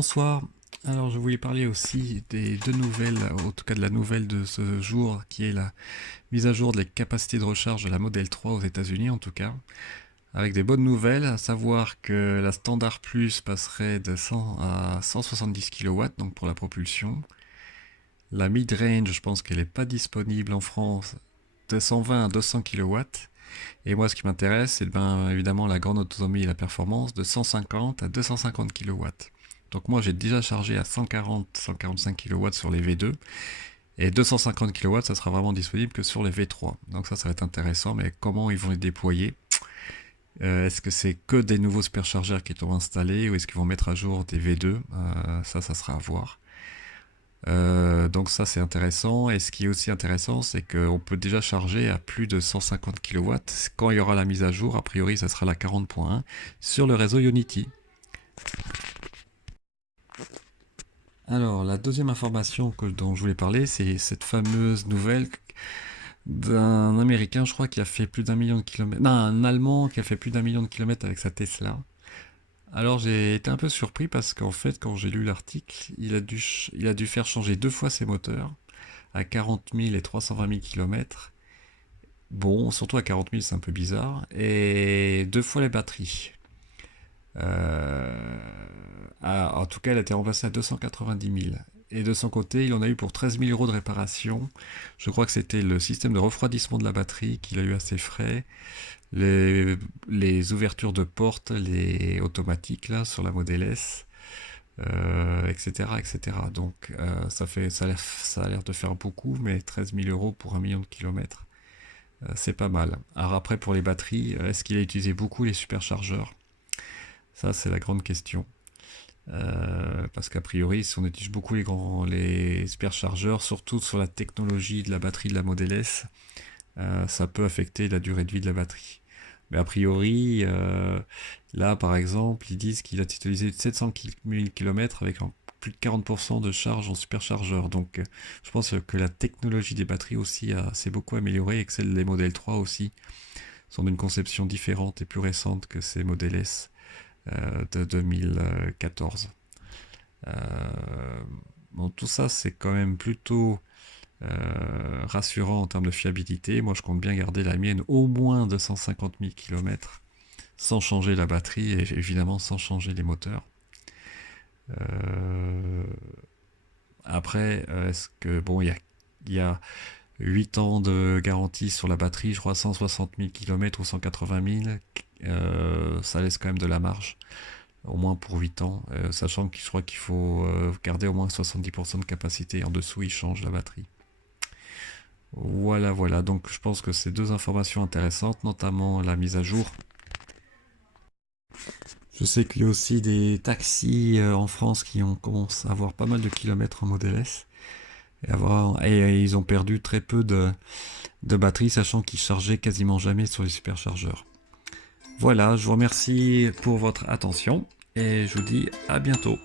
Bonsoir. Alors, je voulais parler aussi des deux nouvelles, en tout cas de la nouvelle de ce jour, qui est la mise à jour des capacités de recharge de la Model 3 aux États-Unis, en tout cas. Avec des bonnes nouvelles, à savoir que la Standard Plus passerait de 100 à 170 kW, donc pour la propulsion. La mid-range, je pense qu'elle n'est pas disponible en France, de 120 à 200 kW. Et moi, ce qui m'intéresse, c'est évidemment la grande autonomie et la performance de 150 à 250 kW. Donc moi, j'ai déjà chargé à 140-145 kW sur les V2. Et 250 kW, ça sera vraiment disponible que sur les V3. Donc ça va être intéressant, mais comment ils vont les déployer? Est-ce que c'est que des nouveaux superchargeurs qui sont installés ou est-ce qu'ils vont mettre à jour des V2? Ça sera à voir. Donc ça c'est intéressant, et ce qui est aussi intéressant c'est qu'on peut déjà charger à plus de 150 kW. Quand il y aura la mise à jour, a priori ça sera la 40.1 sur le réseau Unity. Alors la deuxième information dont je voulais parler, c'est cette fameuse nouvelle d'un Américain, je crois, qui a fait plus d'1 million de kilomètres, non, un Allemand qui a fait plus d'1 million de kilomètres avec sa Tesla. Alors j'ai été un peu surpris parce qu'en fait quand j'ai lu l'article, il a dû faire changer 2 fois ses moteurs à 40 000 et 320 000 km. Bon, surtout à 40 000 c'est un peu bizarre. Et 2 fois les batteries. En tout cas elle a été remplacée à 290 000. Et de son côté, il en a eu pour 13 000 € de réparation. Je crois que c'était le système de refroidissement de la batterie qu'il a eu à ses frais. Les ouvertures de portes, les automatiques là sur la Model S, etc., etc. Donc ça a l'air de faire beaucoup, mais 13 000 € pour 1 million de kilomètres, c'est pas mal. Alors après pour les batteries, est-ce qu'il a utilisé beaucoup les superchargeurs? Ça c'est la grande question. Parce qu'a priori, si on utilise beaucoup les superchargeurs, surtout sur la technologie de la batterie de la Model S, ça peut affecter la durée de vie de la batterie. Mais a priori, là par exemple, ils disent qu'il a utilisé 700 000 km avec plus de 40% de charge en superchargeur. Donc je pense que la technologie des batteries aussi s'est beaucoup améliorée et que celle des Model 3 aussi sont d'une conception différente et plus récente que ces Model S de 2014. Bon, tout ça c'est quand même plutôt rassurant en termes de fiabilité. Moi je compte bien garder la mienne au moins de 150 000 km sans changer la batterie et évidemment sans changer les moteurs. Après, est-ce que bon, il y a 8 ans de garantie sur la batterie, je crois 160 000 km ou 180 000, ça laisse quand même de la marge, au moins pour 8 ans, sachant que je crois qu'il faut garder au moins 70% de capacité, en dessous il change la batterie. Voilà, donc je pense que c'est deux informations intéressantes, notamment la mise à jour. Je sais qu'il y a aussi des taxis en France qui commencent à avoir pas mal de kilomètres en Model S. Et ils ont perdu très peu de batterie, sachant qu'ils chargeaient quasiment jamais sur les superchargeurs. Voilà, je vous remercie pour votre attention et je vous dis à bientôt.